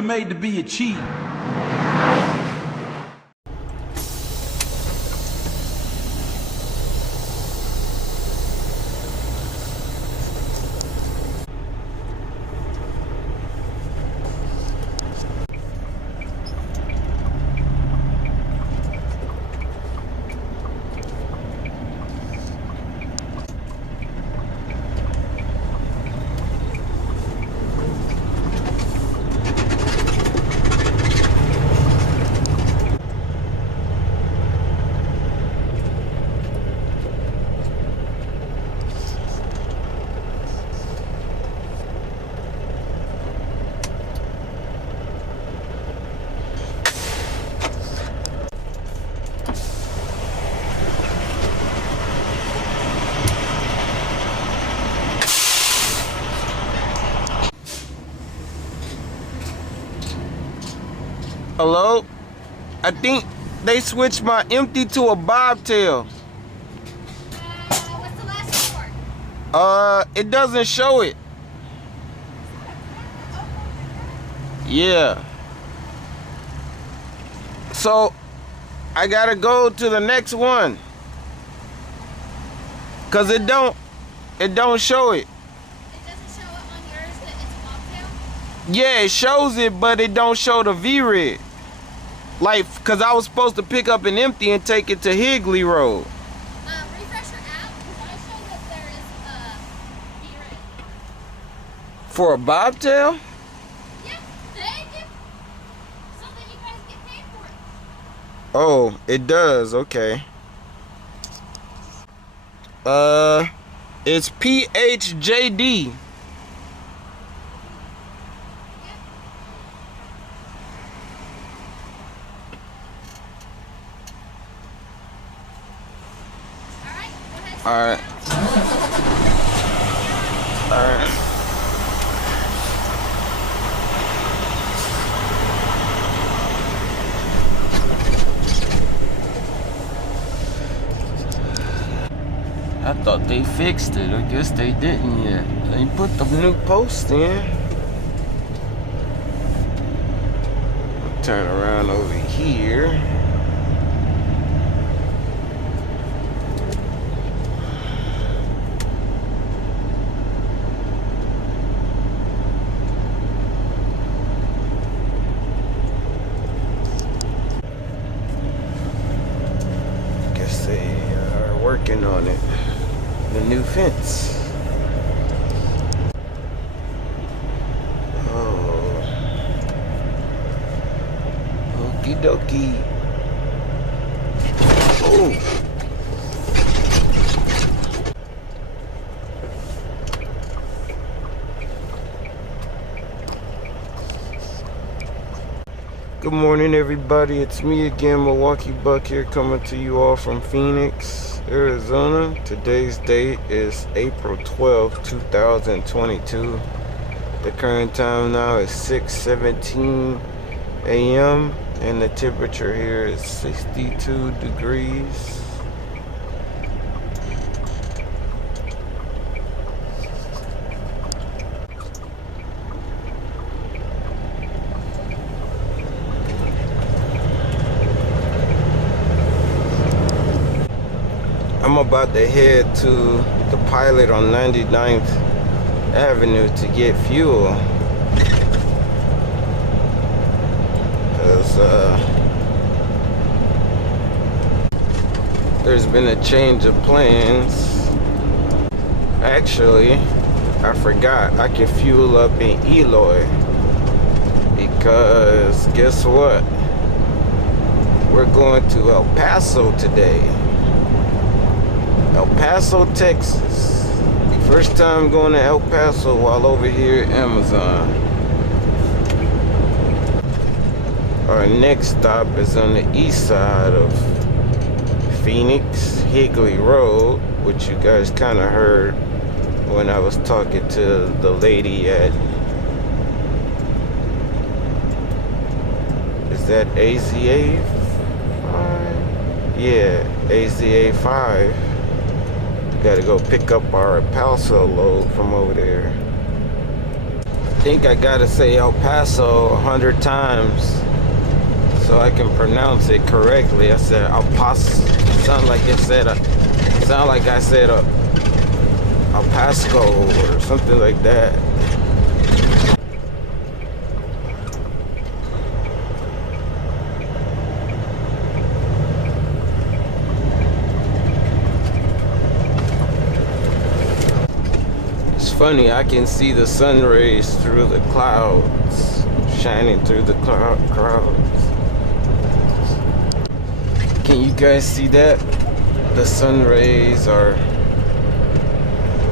are made to be achieved. Hello? I think they switched my empty to a bobtail. What's the last report? It doesn't show it. Yeah. So, I gotta go to the next one. Cause it don't show it. It doesn't show it on yours that it's a bobtail? Yeah, it shows it, but it don't show the V-rig. Like, cause I was supposed to pick up an empty and take it to Higley Road. Refresh your app, because I show that there is a V-rig. For a bobtail? Yeah, they give something you guys get paid for it. Oh, it does, okay. It's PHJD. Alright. Alright. I thought they fixed it. I guess they didn't yet. They put the new post in. Turn around over here. Guess they are working on it. The new fence. Oh. Okie dokie. Oh. Good morning, everybody. It's me again, Milwaukee Buck here, coming to you all from Phoenix, Arizona. Today's date is April 12th, 2022. The current time now is 6:17 a.m. and the temperature here is 62 degrees. I'm about to head to the Pilot on 99th Avenue to get fuel. Because there's been a change of plans. Actually, I forgot I can fuel up in Eloy. Because guess what? We're going to El Paso today. El Paso, Texas. First time going to El Paso while over here at Amazon. Our next stop is on the east side of Phoenix, Higley Road, which you guys kind of heard when I was talking to the lady at, is that AZA5? Yeah, AZA5. Gotta go pick up our El Paso load from over there. think I gotta say El Paso 100 times so I can pronounce it correctly. I said El Paso. Sound like I said El Pasco or something like that. It's funny, I can see the sun rays through the clouds, shining through the clouds. Can you guys see that? The sun rays are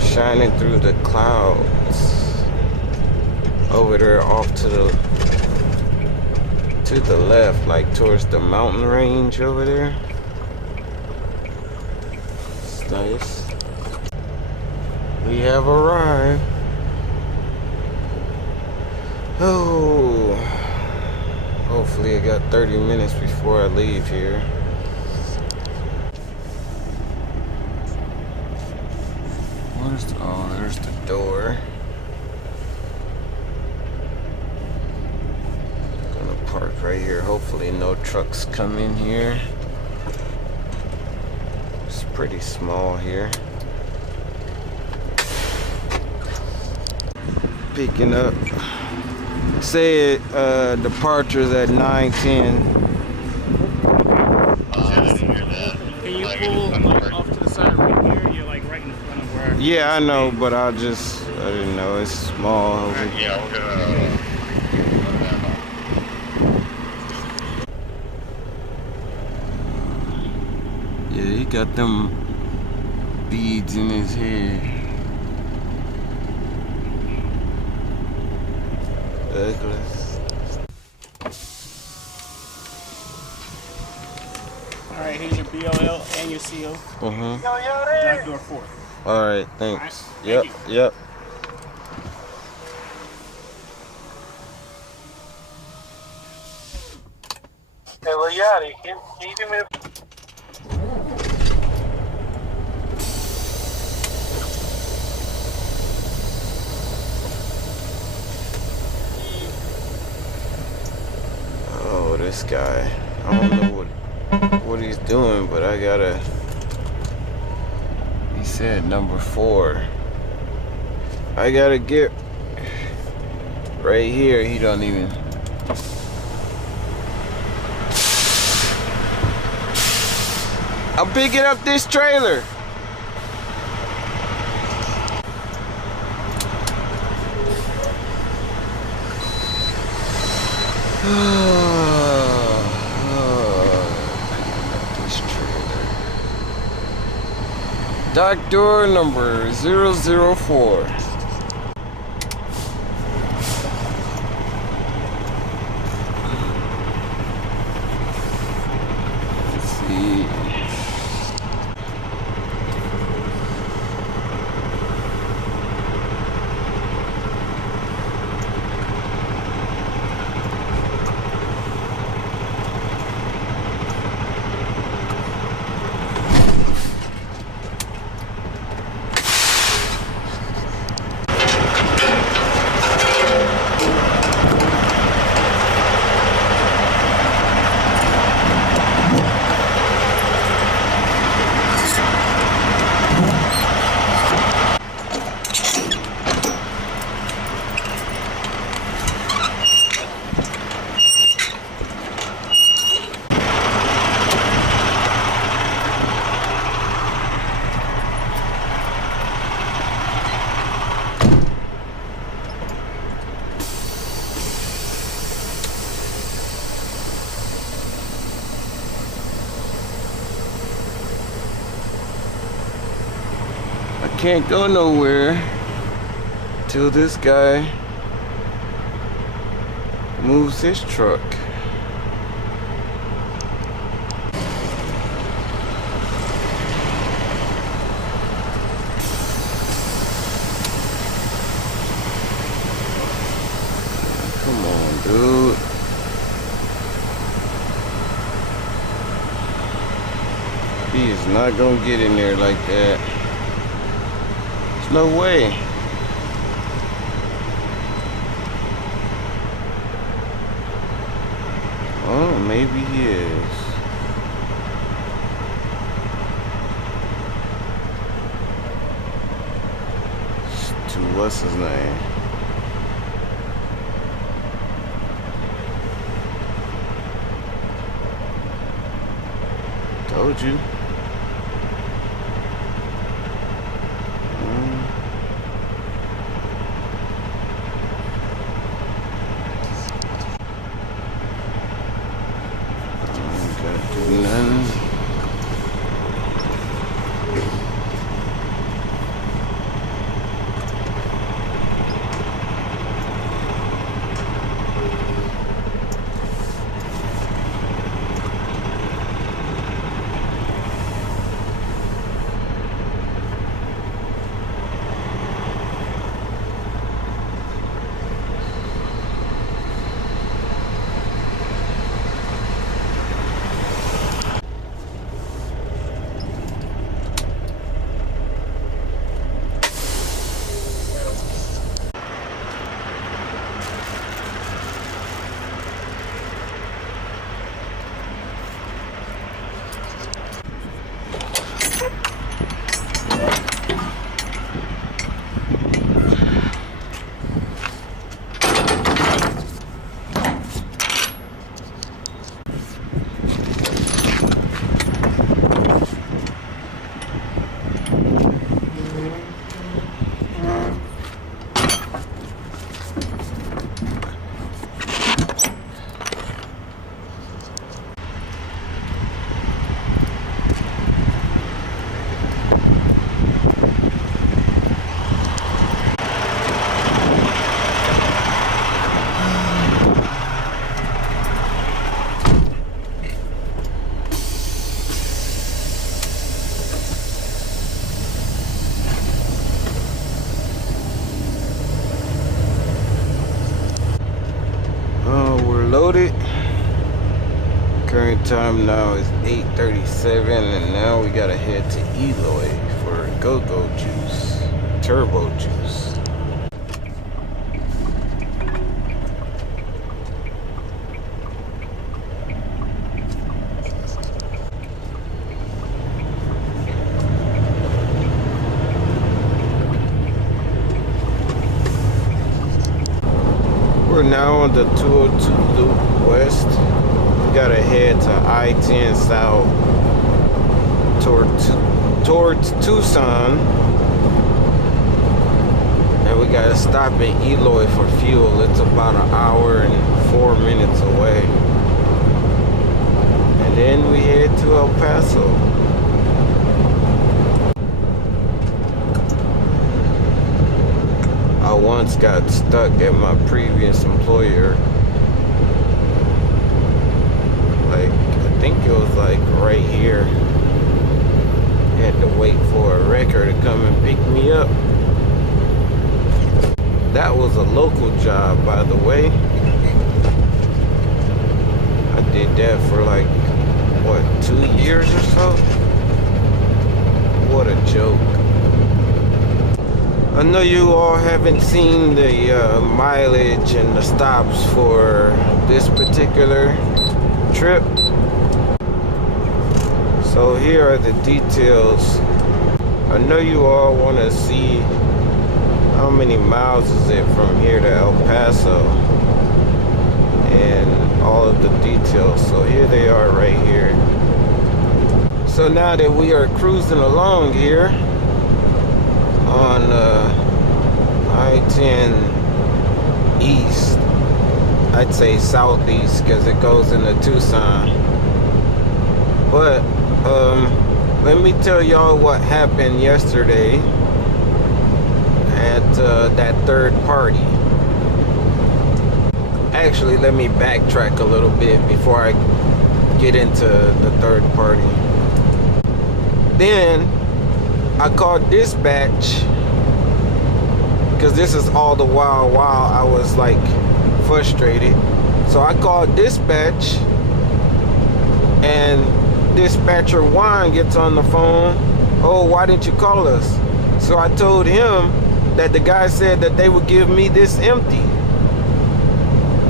shining through the clouds over there off to the left, like towards the mountain range over there. It's nice. We have arrived. Oh, hopefully I got 30 minutes before I leave here. Oh, there's the door. Gonna park right here. Hopefully no trucks come in here. It's pretty small here. Picking up. Say departures at 9:10. Can you pull off to the side right here? You're like right in front of where. Yeah, I know, but I didn't know. It's small. Yeah, we're gonna. Yeah, he got them beads in his head. Alright, here's your BOL and your CO. Back door 4. Alright, thanks. All right, thank you. Yep. Hey, Liati, can you give me a... Oh, this guy. I don't know what he's doing, but I gotta... He said number 4. I gotta get right here. He don't even... I'm picking up this trailer. Dock door number 004. Let's see. Can't go nowhere till this guy moves his truck. Come on, dude. He is not gonna get in there like that. No way. maybe he is. To what's his name? Told you. Nothing. Loaded. Current time now is 8:37, and now we gotta head to Eloy for go-go juice, turbo juice. We're now on the 202 Loop West. We gotta head to I-10 South towards Tucson. And we gotta stop in Eloy for fuel. It's about an hour and 4 minutes away. And then we head to El Paso. I once got stuck at my previous employer. Like, I think it was like right here. Had to wait for a wrecker to come and pick me up. That was a local job, by the way. I did that for like, what, 2 years or so? What a joke. I know you all haven't seen the mileage and the stops for this particular trip. So here are the details. I know you all want to see how many miles is it from here to El Paso and all of the details. So here they are right here. So now that we are cruising along here on I-10 East, I'd say southeast because it goes into Tucson. But let me tell y'all what happened yesterday at that third party. Actually, let me backtrack a little bit before I get into the third party. Then I called dispatch because this is all the while I was like frustrated. So I called dispatch, and dispatcher Juan gets on the phone. Oh, why didn't you call us? So I told him that the guy said that they would give me this empty.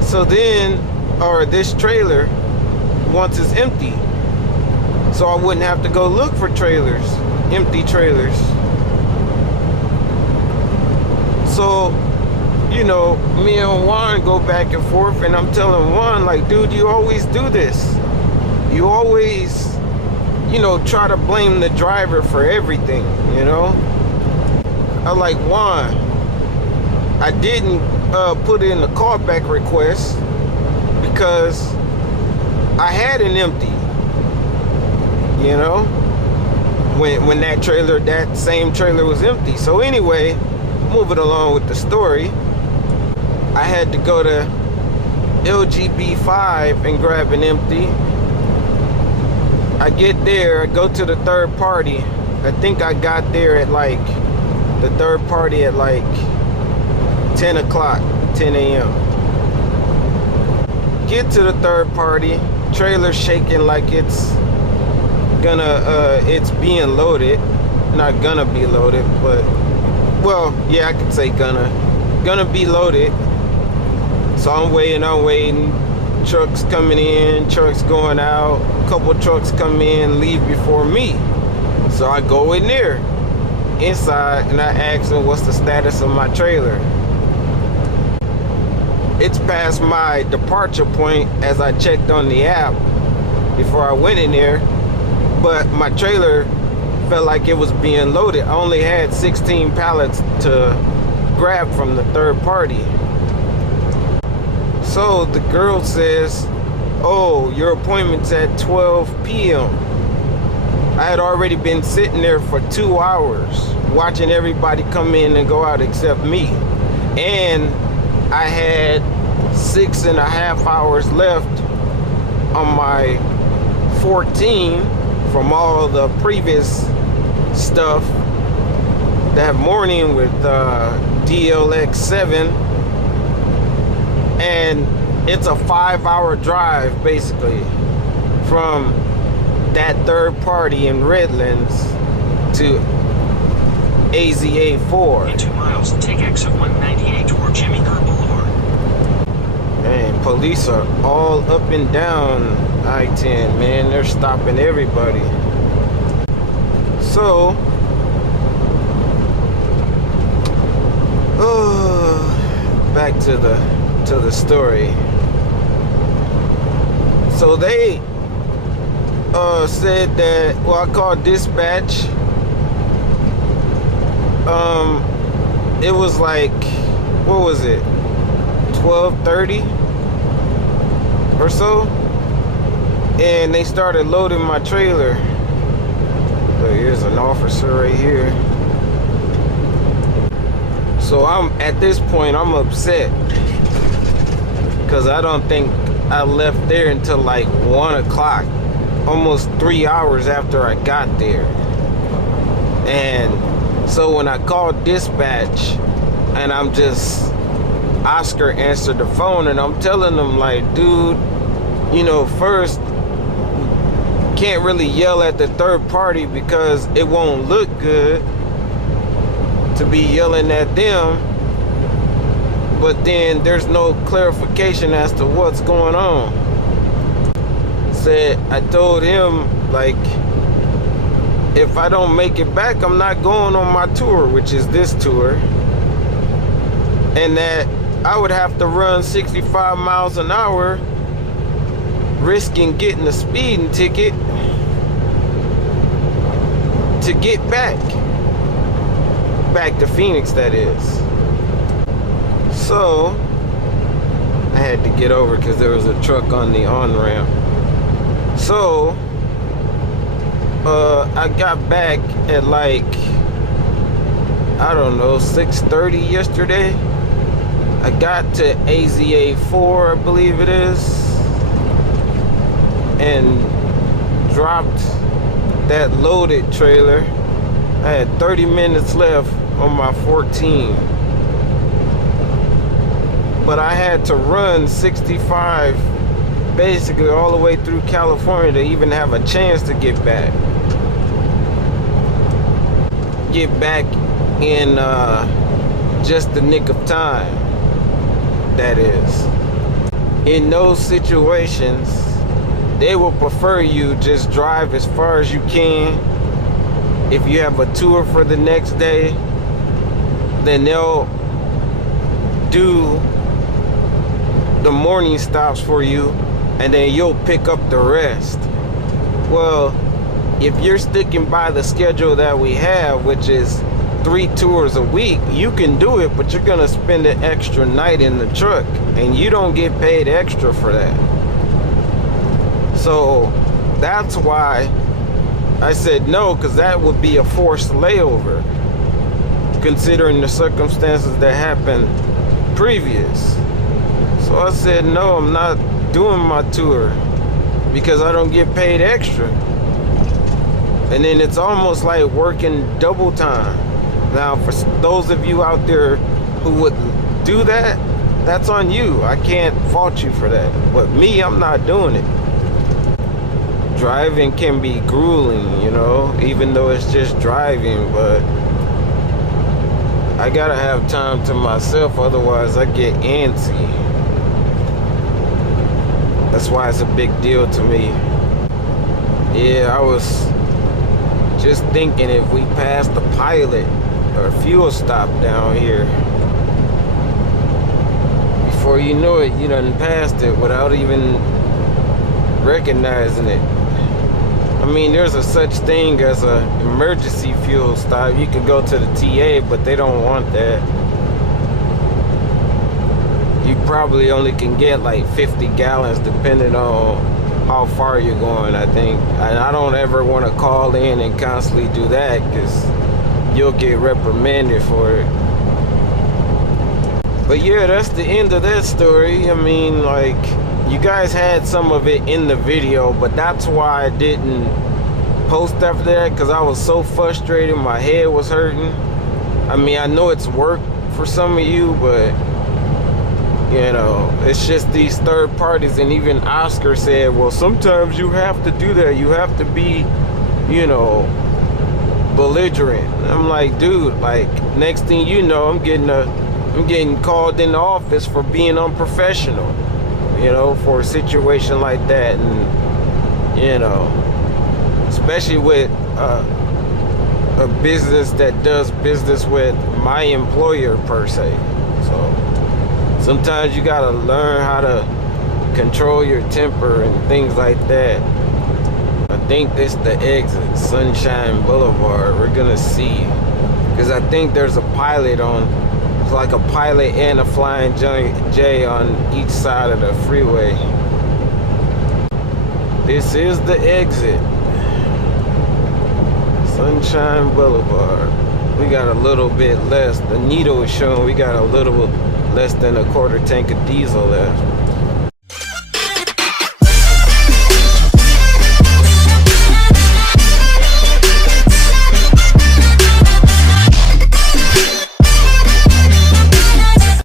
So then, or this trailer. once it's empty. So I wouldn't have to go look for trailers, empty trailers. So, you know, me and Juan go back and forth, and I'm telling Juan, like, dude, you always do this. You always, you know, try to blame the driver for everything, you know? I'm like, Juan, I didn't put in a callback request because I had an empty, you know, when that trailer, that same trailer was empty. So anyway, moving along with the story, I had to go to LGB5 and grab an empty. I get there, I go to the third party. I think I got there at like, the third party at like 10 o'clock, 10 a.m. Get to the third party, trailer shaking like it's being loaded. Not gonna be loaded, but, well, yeah, I could say gonna be loaded. So I'm waiting, trucks coming in, trucks going out, a couple trucks come in, leave before me. So I go in there, inside, and I ask them what's the status of my trailer. It's past my departure point as I checked on the app before I went in there, but my trailer felt like it was being loaded. I only had 16 pallets to grab from the third party. So the girl says, oh, your appointment's at 12 p.m. I had already been sitting there for 2 hours watching everybody come in and go out except me. And I had 6.5 hours left on my 14 from all the previous stuff that morning with DLX7. And it's a 5-hour drive basically from that third party in Redlands to AZA5. In 2 miles, take exit 198 toward Jimmy Kerr Boulevard. And police are all up and down I-10, man. They're stopping everybody. So, back to the story. So they said that, well, I called dispatch. It was like, what was it, 12:30 or so, and they started loading my trailer. So here's an officer right here. So at this point I'm upset because I don't think I left there until like 1 o'clock, almost 3 hours after I got there. And so when I called dispatch, and I'm just, Oscar answered the phone, and I'm telling them like, dude, you know, first, can't really yell at the third party because it won't look good to be yelling at them, but then there's no clarification as to what's going on. I told him, like, if I don't make it back, I'm not going on my tour, which is this tour, and that I would have to run 65 miles an hour, risking getting a speeding ticket to get back to Phoenix, that is. So I had to get over because there was a truck on the on-ramp. So I got back at like, I don't know, 6:30 yesterday. I got to AZA4, I believe it is, and dropped that loaded trailer. I had 30 minutes left on my 14, but I had to run 65 basically all the way through California to even have a chance to get back in just the nick of time, that is. In those situations, they will prefer you just drive as far as you can. If you have a tour for the next day, then they'll do the morning stops for you, and then you'll pick up the rest. Well, if you're sticking by the schedule that we have, which is 3 tours a week, you can do it, but you're gonna spend an extra night in the truck, and you don't get paid extra for that. So that's why I said no, because that would be a forced layover, considering the circumstances that happened previous. So I said no, I'm not doing my tour because I don't get paid extra. And then it's almost like working double time. Now, for those of you out there who would do that, that's on you. I can't fault you for that. But me, I'm not doing it. Driving can be grueling, you know, even though it's just driving, but I gotta have time to myself, otherwise I get antsy. That's why it's a big deal to me. Yeah, I was just thinking if we passed the pilot or fuel stop down here, before you know it, you done passed it without even recognizing it. I mean, there's a such thing as a emergency fuel stop. You can go to the TA, but they don't want that. You probably only can get like 50 gallons depending on how far you're going, I think. And I don't ever want to call in and constantly do that, because you'll get reprimanded for it. But yeah, that's the end of that story. I mean, like, you guys had some of it in the video, but that's why I didn't post after that, because I was so frustrated. My head was hurting. I mean, I know it's work for some of you, but you know, it's just these third parties. And even Oscar said, well, sometimes you have to do that. You have to be, you know, belligerent. I'm like, dude, like, next thing you know, I'm getting called in the office for being unprofessional, you know, for a situation like that. And you know, especially with a business that does business with my employer per se. So sometimes you gotta learn how to control your temper and things like that. I think this is the exit, Sunshine Boulevard. We're gonna see, because I think there's a pilot on. It's like a pilot and a Flying J on each side of the freeway. This is the exit, Sunshine Boulevard. We got a little bit less. The needle is showing we got a little less than a quarter tank of diesel left.